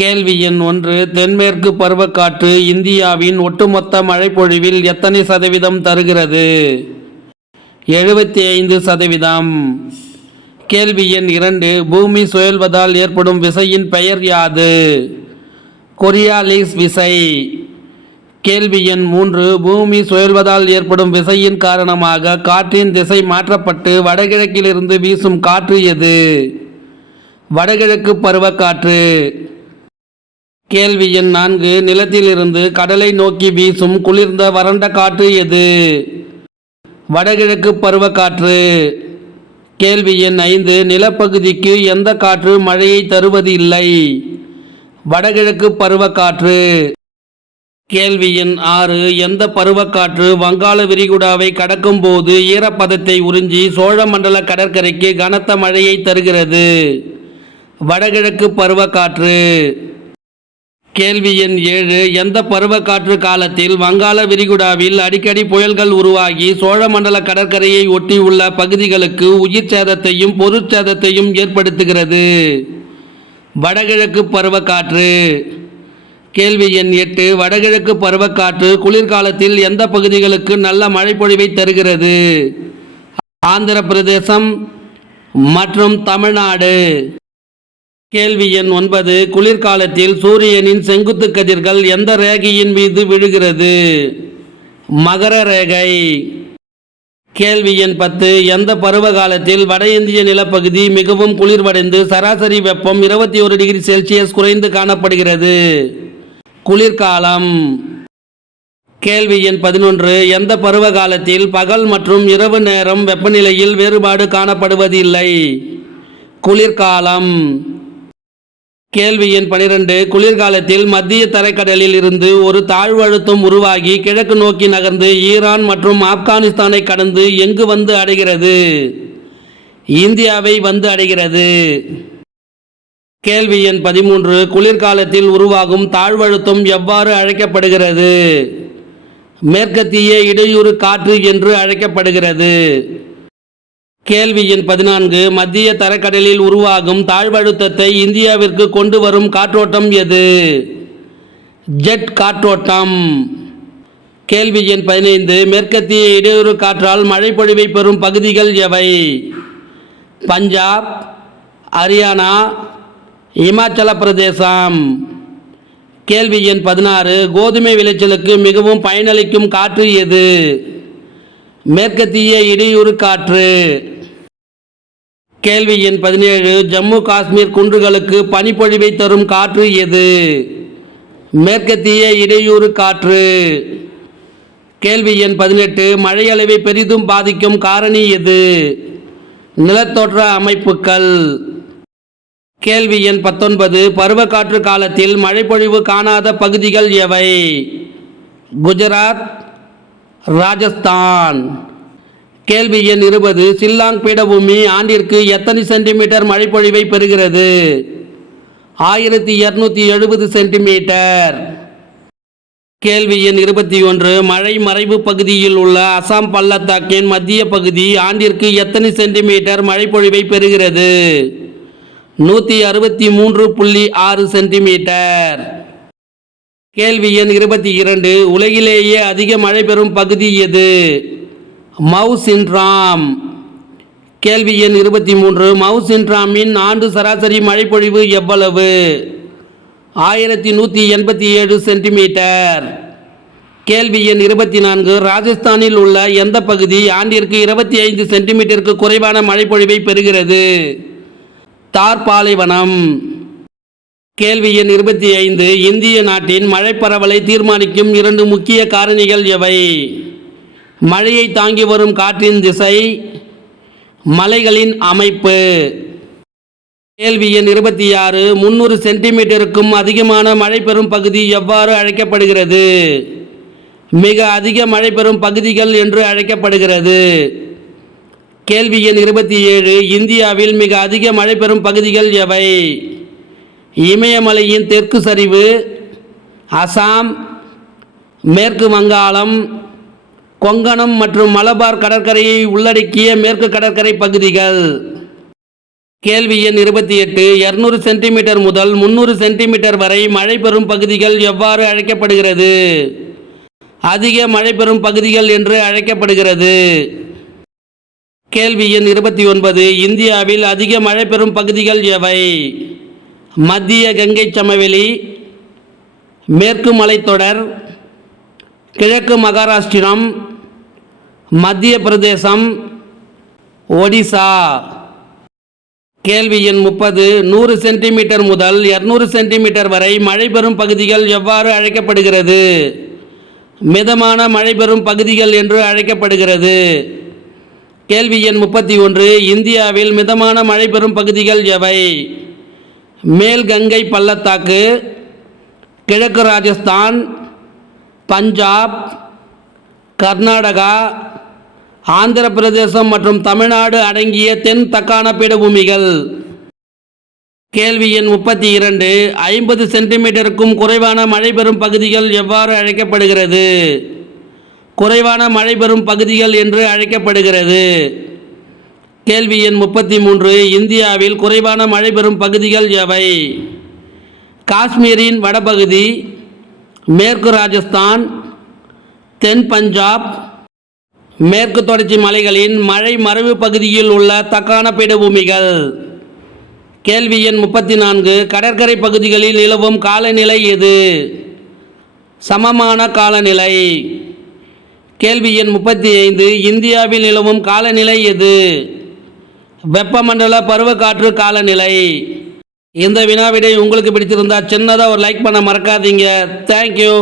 கேள்வி எண் ஒன்று தென்மேற்கு பருவக்காற்று இந்தியாவின் ஒட்டுமொத்த மழைப்பொழிவில் எத்தனை சதவீதம் தருகிறது? எழுபத்தி ஐந்து சதவீதம். கேள்வி எண் இரண்டு பூமி சுழல்வதால் ஏற்படும் விசையின் பெயர் யாது? கொரியாலிஸ் விசை. கேள்வி எண் மூன்று பூமி சுழல்வதால் ஏற்படும் விசையின் காரணமாக காற்றின் திசை மாற்றப்பட்டு வடகிழக்கிலிருந்து வீசும் காற்று எது? வடகிழக்கு பருவக்காற்று. கேள்வி எண் நான்கு நிலத்திலிருந்து கடலை நோக்கி வீசும் குளிர்ந்த வறண்ட காற்று எது? வடகிழக்கு பருவக்காற்று. கேள்வி எண் ஐந்து நிலப்பகுதிக்கு எந்த காற்று மழையை தருவது இல்லை? வடகிழக்கு பருவக்காற்று. கேள்வி எண் ஆறு எந்த பருவக்காற்று வங்காள விரிகுடாவை கடக்கும் போது ஈரப்பதத்தை உறிஞ்சி சோழமண்டல கடற்கரைக்கு கனத்த மழையை தருகிறது? வடகிழக்கு பருவக்காற்று. கேள்வி எண் ஏழு எந்த பருவக்காற்று காலத்தில் வங்காள விரிகுடாவில் அடிக்கடி புயல்கள் உருவாகி சோழமண்டல கடற்கரையை ஒட்டியுள்ள பகுதிகளுக்கு உயிர் சேதத்தையும் பொருட்சேதத்தையும் ஏற்படுத்துகிறது. வடகிழக்கு பருவக்காற்று கேள்வி எண் எட்டு வடகிழக்கு பருவக்காற்று குளிர்காலத்தில் எந்த பகுதிகளுக்கு நல்ல மழைப்பொழிவை தருகிறது? ஆந்திர பிரதேசம் மற்றும் தமிழ்நாடு. கேள்வி எண் ஒன்பது குளிர்காலத்தில் சூரியனின் செங்குத்து கதிர்கள் எந்த ரேகையின் மீது விழுகிறது? மகர ரேகை. கேள்வி எண் பத்து எந்த பருவ காலத்தில் வட இந்திய நிலப்பகுதி மிகவும் குளிர்வடைந்து சராசரி வெப்பம் இருபத்தி ஒரு டிகிரி செல்சியஸ் குறைந்து காணப்படுகிறது? குளிர்காலம். கேள்வி எண் பதினொன்று எந்த பருவ காலத்தில் பகல் மற்றும் இரவு நேரம் வெப்பநிலையில் வேறுபாடு காணப்படுவதில்லை? குளிர்காலம். கேள்வி எண் பனிரெண்டு. குளிர்காலத்தில் மத்திய தரைக்கடலில் இருந்து ஒரு தாழ்வழுத்தம் உருவாகி கிழக்கு நோக்கி நகர்ந்து ஈரான் மற்றும் ஆப்கானிஸ்தானை கடந்து எங்கு வந்து அடைகிறது? இந்தியாவை வந்து அடைகிறது. கேள்வி எண் பதிமூன்று. குளிர்காலத்தில் உருவாகும் தாழ்வழுத்தம் எவ்வாறு அழைக்கப்படுகிறது? மேற்கத்திய இடையூறு காற்று என்று அழைக்கப்படுகிறது. கேள்வி எண் பதினான்கு மத்திய தரைக்கடலில் உருவாகும் தாழ்வழுத்தத்தை இந்தியாவிற்கு கொண்டு வரும் காற்றோட்டம் எது? ஜெட் காற்றோட்டம். கேள்வி எண் பதினைந்து மேற்கத்திய இடையூறு காற்றால் மழைப்பொழிவை பெறும் பகுதிகள் எவை? பஞ்சாப் ஹரியானா இமாச்சல பிரதேசம். கேள்வி எண் பதினாறு கோதுமை விளைச்சலுக்கு மிகவும் பயனளிக்கும் காற்று எது? மேற்கத்திய இடையூறு காற்று. கேள்வி எண் பதினேழு ஜம்மு காஷ்மீர் குன்றுகளுக்கு பனிப்பொழிவை தரும் காற்று எது? மேற்கத்திய இடையூறு காற்று. கேள்வி எண் பதினெட்டு மழையளவை பெரிதும் பாதிக்கும் காரணி எது? நிலத்தோற்ற அமைப்புகள். கேள்வி எண் பத்தொன்பது பருவக்காற்று காலத்தில் மழைப்பொழிவு காணாத பகுதிகள் எவை? குஜராத் ராஜஸ்தான். கேள்வி எண் இருபது. சில்லாங் பீடபூமி ஆண்டிற்கு எத்தனை சென்டிமீட்டர் மழைப்பொழிவை பெறுகிறது? ஆயிரத்தி இரநூத்தி எழுபது சென்டிமீட்டர். கேள்வி எண் இருபத்தி ஒன்று. மழை மறைவு பகுதியில் உள்ள அசாம் பள்ளத்தாக்கின் மத்திய பகுதி ஆண்டிற்கு எத்தனை சென்டிமீட்டர் மழைப்பொழிவை பெறுகிறது? நூற்றி அறுபத்தி மூன்று புள்ளி ஆறு சென்டிமீட்டர். கேள்வி எண் இருபத்தி இரண்டு. உலகிலேயே அதிக மழை பெறும் பகுதி எது? மவுசின்ட்ராம் கேள்வி எண் இருபத்தி மூன்று. மவுசின்ட்ராமின் ஆண்டு சராசரி மழைப்பொழிவு எவ்வளவு? ஆயிரத்தி நூற்றி எண்பத்தி ஏழு சென்டிமீட்டர். கேள்வி எண் இருபத்தி நான்கு. ராஜஸ்தானில் உள்ள எந்த பகுதி ஆண்டிற்கு இருபத்தி ஐந்து சென்டிமீட்டருக்கு குறைவான மழைப்பொழிவை பெறுகிறது? தார் பாலைவனம் கேள்வி எண் இருபத்தி ஐந்து. இந்திய நாட்டின் மழைப்பரவலை தீர்மானிக்கும் இரண்டு முக்கிய காரணிகள் எவை? மழையை தாங்கி வரும் காற்றின் திசை மலைகளின் அமைப்பு. கேள்வி எண் இருபத்தி ஆறு. முந்நூறு சென்டிமீட்டருக்கும் அதிகமான மழை பெறும் பகுதி எவ்வாறு அழைக்கப்படுகிறது? மிக அதிக மழை பெறும் பகுதிகள் என்று அழைக்கப்படுகிறது. கேள்வி எண் இருபத்தி ஏழு. இந்தியாவில் மிக அதிக மழை பெறும் பகுதிகள் எவை? இமயமலையின் தெற்கு சரிவு அசாம் மேற்கு வங்காளம் கொங்கணம் மற்றும் மலபார் கடற்கரையை உள்ளடக்கிய மேற்கு கடற்கரை பகுதிகள். கேள்வி எண் இருபத்தி எட்டு இருநூறு சென்டிமீட்டர் முதல் முந்நூறு சென்டிமீட்டர் வரை மழை பெறும் பகுதிகள் எவ்வாறு அழைக்கப்படுகிறது? அதிக மழை பெறும் பகுதிகள் என்று அழைக்கப்படுகிறது. கேள்வி எண் இருபத்தி ஒன்பது இந்தியாவில் அதிக மழை பெறும் பகுதிகள் எவை? மத்திய கங்கை சமவெளி மேற்கு மலைத்தொடர் கிழக்கு மகாராஷ்டிரம் மத்திய பிரதேசம் ஒடிசா. கேள்வி எண் முப்பது. நூறு சென்டிமீட்டர் முதல் இரநூறு சென்டிமீட்டர் வரை மழை பெறும் பகுதிகள் எவ்வாறு அழைக்கப்படுகிறது? மிதமான மழை பெறும் பகுதிகள் என்று அழைக்கப்படுகிறது. கேள்வி எண் முப்பத்தி ஒன்று. இந்தியாவில் மிதமான மழை பெறும் பகுதிகள் எவை? மேல் கங்கை பள்ளத்தாக்கு கிழக்கு ராஜஸ்தான் பஞ்சாப் கர்நாடகா ஆந்திர பிரதேசம் மற்றும் தமிழ்நாடு அடங்கிய தென் தக்கான பீடபூமிகள். கேள்வி எண் முப்பத்தி இரண்டு ஐம்பது சென்டிமீட்டருக்கும் குறைவான மழை பெறும் பகுதிகள் எவ்வாறு அழைக்கப்படுகிறது? குறைவான மழை பெறும் பகுதிகள் என்று அழைக்கப்படுகிறது. கேள்வி எண் முப்பத்தி மூன்று இந்தியாவில் குறைவான மழை பெறும் பகுதிகள் எவை? காஷ்மீரின் வடபகுதி மேற்கு ராஜஸ்தான் தென் பஞ்சாப் மேற்கு தொடர்ச்சி மலைகளின் மழை மறைவு பகுதியில் உள்ள தக்கான பீடபூமிகள். கேள்வி எண் முப்பத்தி நான்கு கடற்கரை பகுதிகளில் நிலவும் காலநிலை எது? சமமான காலநிலை. கேள்வி எண் முப்பத்தி ஐந்து இந்தியாவில் நிலவும் காலநிலை எது? வெப்பமண்டல பருவக்காற்று காலநிலை. இந்த வினாவிடை உங்களுக்கு பிடிச்சிருந்தா சின்னதாக ஒரு லைக் பண்ண மறக்காதீங்க. தேங்க்யூ